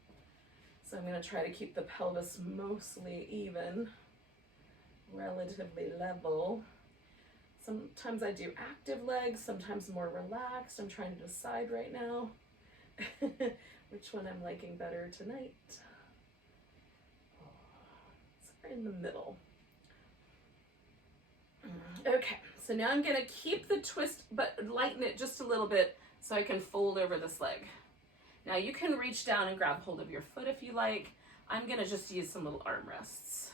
So I'm going to try to keep the pelvis mostly even, relatively level. Sometimes I do active legs, sometimes more relaxed. I'm trying to decide right now which one I'm liking better tonight. It's in the middle. Okay, so now I'm going to keep the twist, but lighten it just a little bit so I can fold over this leg. Now you can reach down and grab hold of your foot if you like. I'm going to just use some little arm rests.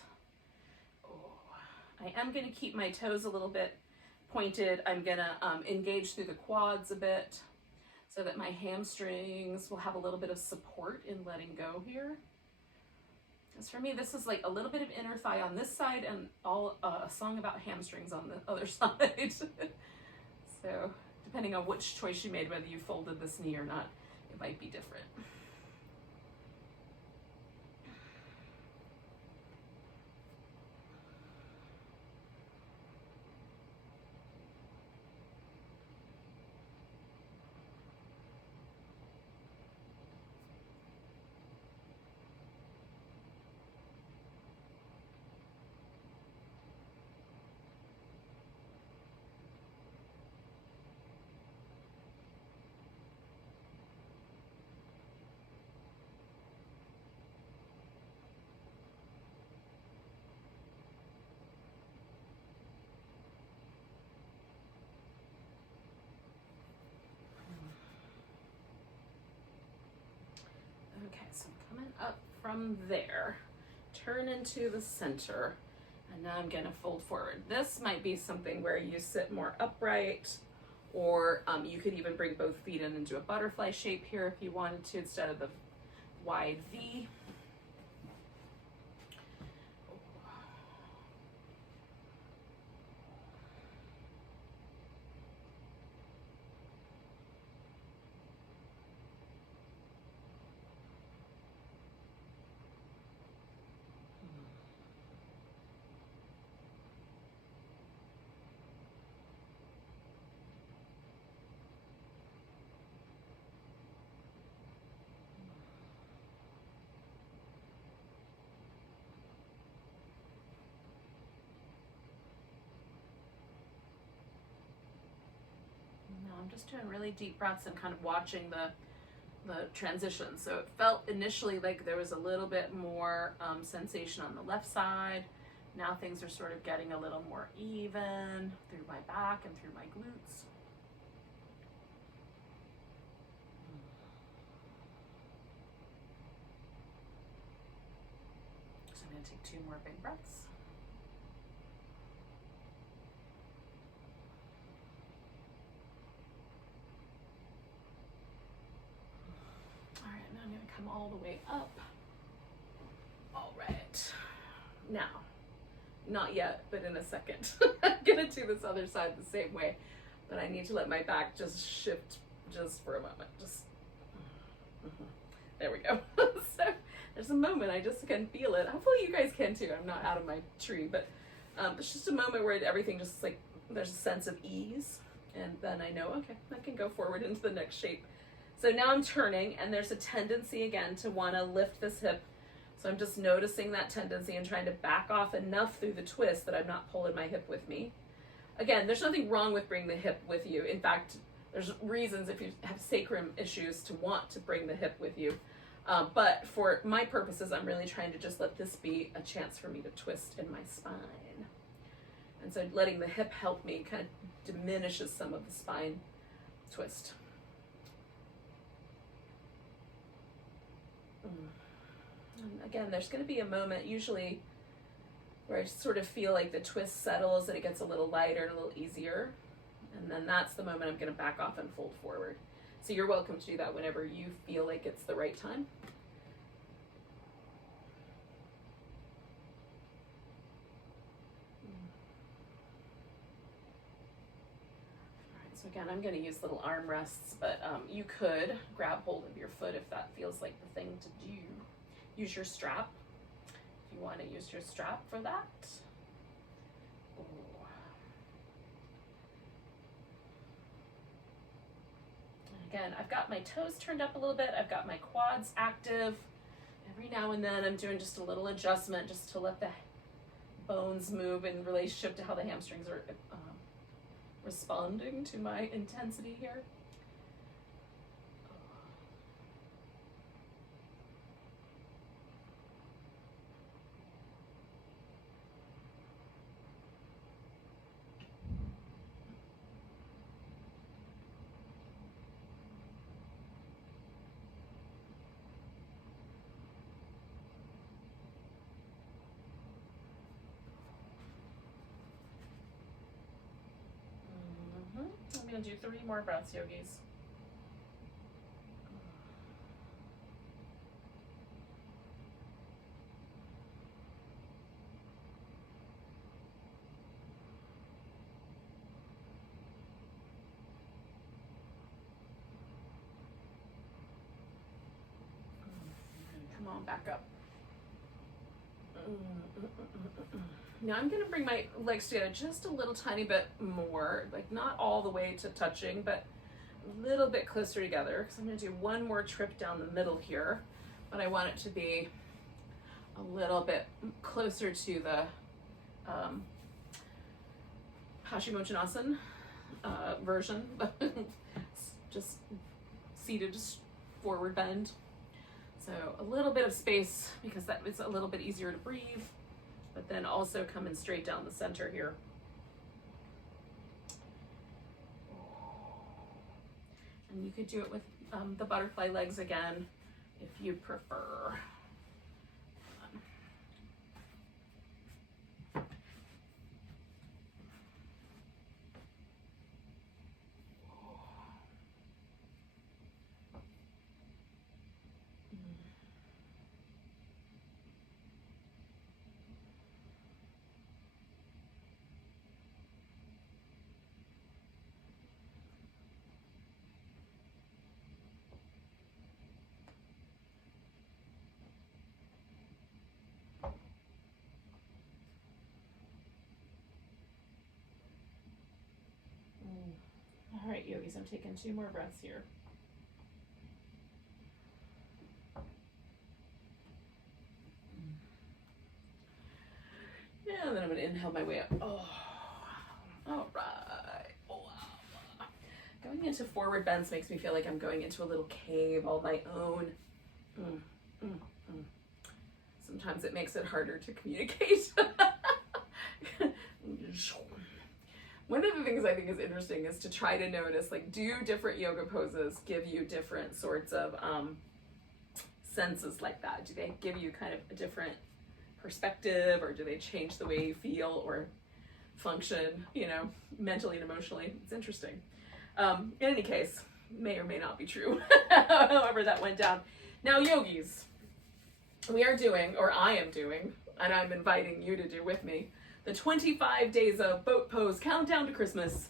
I am going to keep my toes a little bit pointed. I'm going to engage through the quads a bit so that my hamstrings will have a little bit of support in letting go here. Because for me, this is like a little bit of inner thigh on this side and a song about hamstrings on the other side. So depending on which choice you made, whether you folded this knee or not, it might be different. Okay, so I'm coming up from there, turn into the center, and now I'm gonna fold forward. This might be something where you sit more upright, or you could even bring both feet in and do a butterfly shape here if you wanted to, instead of the wide V. I'm just doing really deep breaths and kind of watching the transition. So it felt initially like there was a little bit more sensation on the left side. Now things are sort of getting a little more even through my back and through my glutes. take 2 more big breaths. All right, now I'm going to come all the way up. All right. Now, not yet, but in a second. I'm going to do this other side the same way, but I need to let my back just shift just for a moment. Just, there we go. So there's a moment, I just can feel it. Hopefully you guys can too. I'm not out of my tree, but it's just a moment where everything just like, there's a sense of ease. And then I know, okay, I can go forward into the next shape. So now I'm turning, and there's a tendency again to want to lift this hip. So I'm just noticing that tendency and trying to back off enough through the twist that I'm not pulling my hip with me. Again, there's nothing wrong with bringing the hip with you. In fact, there's reasons if you have sacrum issues to want to bring the hip with you. But for my purposes, I'm really trying to just let this be a chance for me to twist in my spine. And so letting the hip help me kind of diminishes some of the spine twist. And again, there's going to be a moment usually where I sort of feel like the twist settles and it gets a little lighter and a little easier. And then that's the moment I'm going to back off and fold forward. So you're welcome to do that whenever you feel like it's the right time. All right, so again, I'm going to use little arm rests, but you could grab hold of your foot if that feels like the thing to do. Use your strap if you want to use your strap for that. Again, I've got my toes turned up a little bit. I've got my quads active. Every now and then I'm doing just a little adjustment just to let the bones move in relationship to how the hamstrings are responding to my intensity here. I'm going to do 3 more breaths, yogis. Come on, back up. Now I'm going to bring my legs together just a little tiny bit more, like not all the way to touching, but a little bit closer together, because I'm going to do one more trip down the middle here, but I want it to be a little bit closer to the Paschimottanasana version, just seated, just forward bend. So a little bit of space because that is a little bit easier to breathe, but then also coming straight down the center here. And you could do it with the butterfly legs again if you prefer. All right, yogis, I'm taking 2 more breaths here. Yeah, and then I'm going to inhale my way up. Oh, all right. Oh, wow. Going into forward bends makes me feel like I'm going into a little cave all my own. Sometimes it makes it harder to communicate. One of the things I think is interesting is to try to notice, like, do different yoga poses give you different sorts of senses like that? Do they give you kind of a different perspective, or do they change the way you feel or function, you know, mentally and emotionally? It's interesting. In any case, may or may not be true, however that went down. Now, yogis, we are doing, or I am doing, and I'm inviting you to do with me, the 25 days of boat pose countdown to Christmas.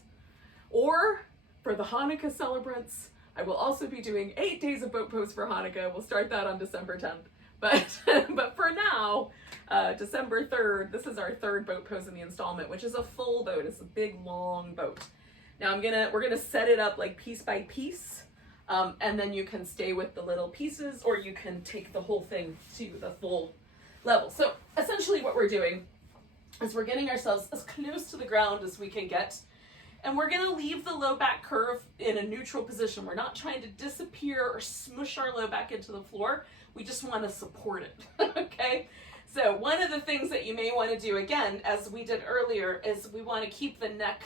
Or for the Hanukkah celebrants, I will also be doing 8 days of boat pose for Hanukkah. We'll start that on December 10th. But for now, December 3rd, this is our third boat pose in the installment, which is a full boat. It's a big, long boat. Now we're gonna set it up like piece by piece, and then you can stay with the little pieces, or you can take the whole thing to the full level. So essentially what we're doing is we're getting ourselves as close to the ground as we can get, and we're gonna leave the low back curve in a neutral position. We're not trying to disappear or smush our low back into the floor. We just wanna support it, okay? So one of the things that you may wanna do, again, as we did earlier, is we wanna keep the neck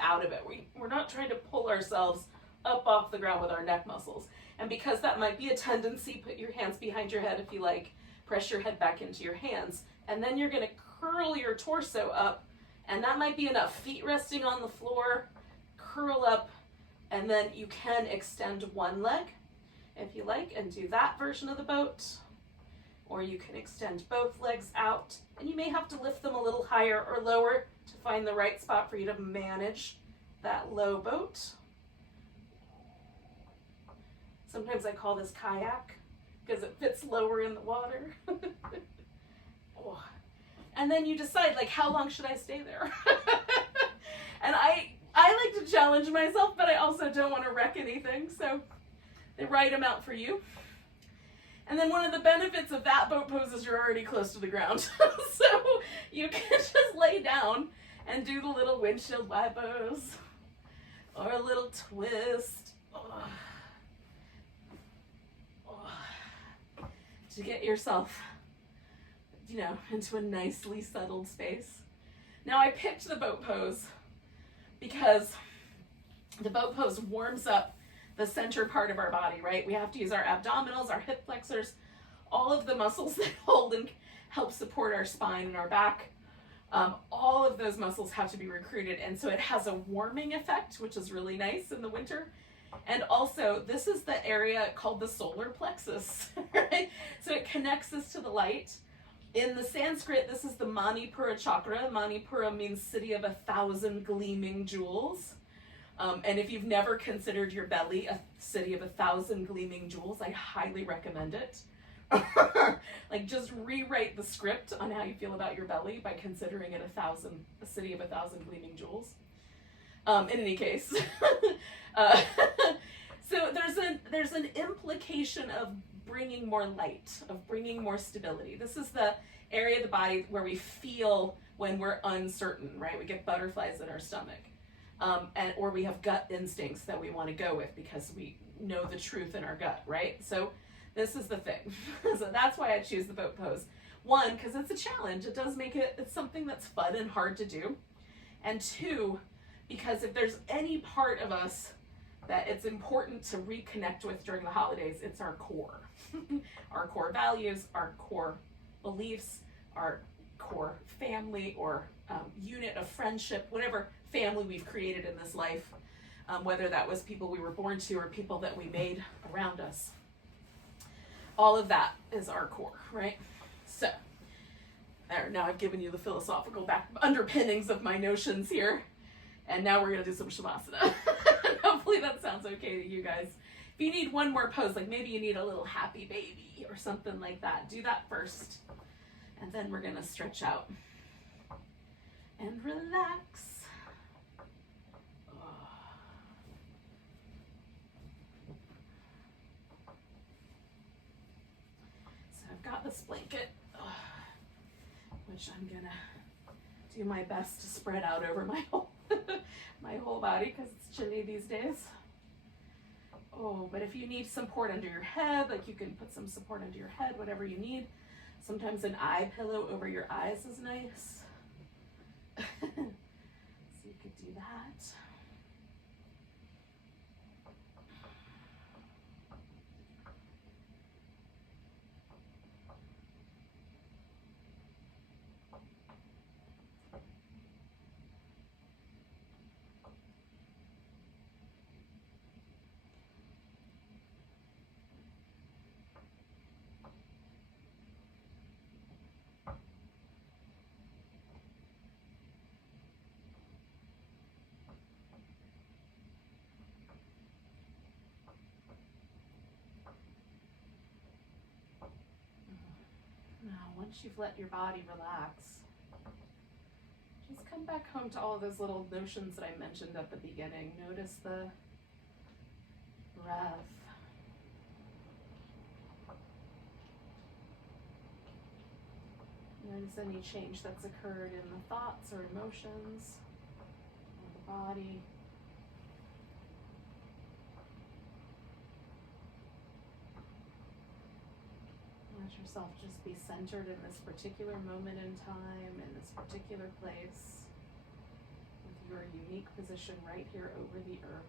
out of it. We're not trying to pull ourselves up off the ground with our neck muscles. And because that might be a tendency, put your hands behind your head if you like, press your head back into your hands, and then you're gonna curl your torso up, and that might be enough. Feet resting on the floor, curl up, and then you can extend one leg if you like and do that version of the boat, or you can extend both legs out, and you may have to lift them a little higher or lower to find the right spot for you to manage that low boat. Sometimes I call this kayak because it fits lower in the water. Oh. And then you decide, like, how long should I stay there? And I like to challenge myself, but I also don't want to wreck anything, so the right amount for you. And then one of the benefits of that boat pose is you're already close to the ground. So you can just lay down and do the little windshield wipers or a little twist. To get yourself, you know, into a nicely settled space. Now I picked the boat pose because the boat pose warms up the center part of our body, right? We have to use our abdominals, our hip flexors, all of the muscles that hold and help support our spine and our back. All of those muscles have to be recruited, and so it has a warming effect, which is really nice in the winter. And also, this is the area called the solar plexus, right? So it connects us to the light. In the Sanskrit, this is the Manipura chakra. Manipura means city of 1,000 gleaming jewels. And if you've never considered your belly a city of 1,000 gleaming jewels, I highly recommend it. Like, just rewrite the script on how you feel about your belly by considering it a city of 1,000 gleaming jewels. In any case, so there's an implication of bringing more light, of bringing more stability. This is the area of the body where we feel when we're uncertain, right? We get butterflies in our stomach, or we have gut instincts that we want to go with because we know the truth in our gut, right? So this is the thing. So that's why I choose the boat pose. One, because it's a challenge. It does make it's something that's fun and hard to do. And two, because if there's any part of us that it's important to reconnect with during the holidays, it's our core. Our core values, our core beliefs, our core family or unit of friendship, whatever family we've created in this life, whether that was people we were born to or people that we made around us. All of that is our core, right? So, there, now I've given you the philosophical underpinnings of my notions here. And now we're going to do some Shavasana. Hopefully that sounds okay to you guys. If you need one more pose, like maybe you need a little happy baby or something like that, do that first. And then we're going to stretch out and relax. So I've got this blanket, which I'm going to do my best to spread out over my whole body because it's chilly these days. Oh, but if you need support under your head, like you can put some support under your head, whatever you need. Sometimes an eye pillow over your eyes is nice. So you could do that. once you've let your body relax, just come back home to all of those little notions that I mentioned at the beginning. Notice the breath. Notice any change that's occurred in the thoughts or emotions of the body. Let yourself just be centered in this particular moment in time, in this particular place, with your unique position right here over the earth.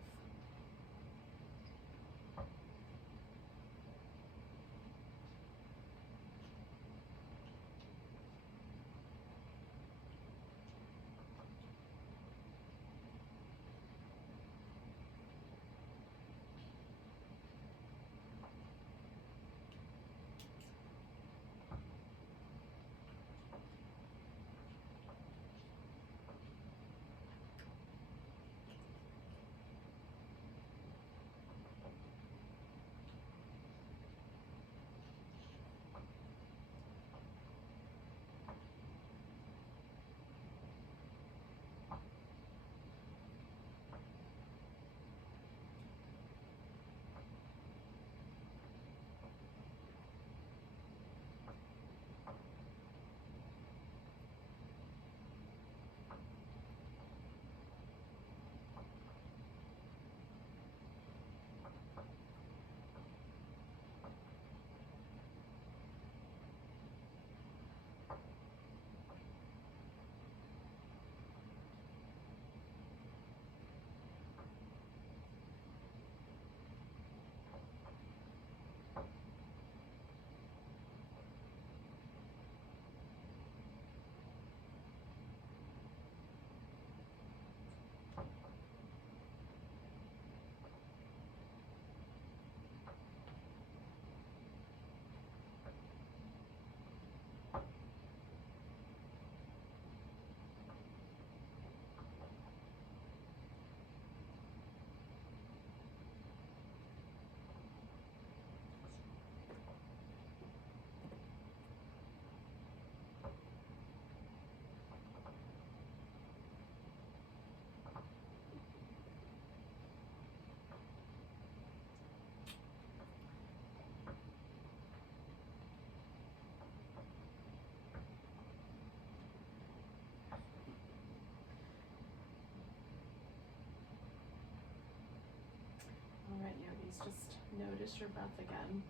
All right, yogis, just notice your breath again.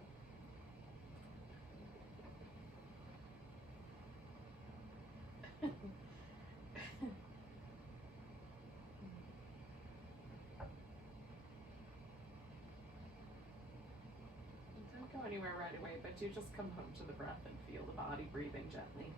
Don't go anywhere right away, but do just come home to the breath and feel the body breathing gently.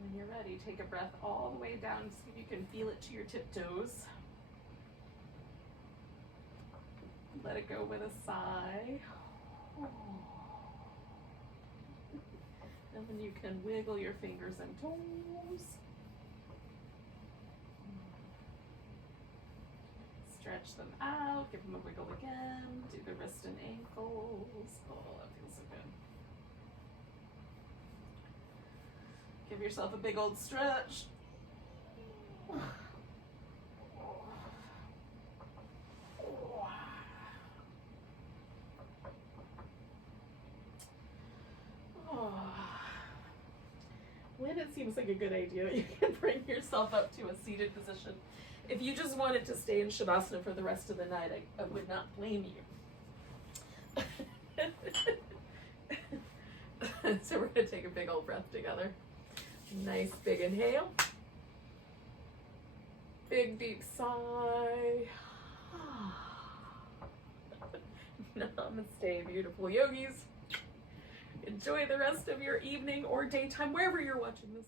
When you're ready, take a breath all the way down so you can feel it to your tiptoes. Let it go with a sigh. And then you can wiggle your fingers and toes. Stretch them out, give them a wiggle again. Do the wrist and ankles. Oh, that feels so good. Give yourself a big old stretch. When it seems like a good idea, you can bring yourself up to a seated position. If you just wanted to stay in Shavasana for the rest of the night, I would not blame you. So we're going to take a big old breath together. Nice big inhale. Big deep sigh. Namaste, beautiful yogis. Enjoy the rest of your evening or daytime, wherever you're watching this.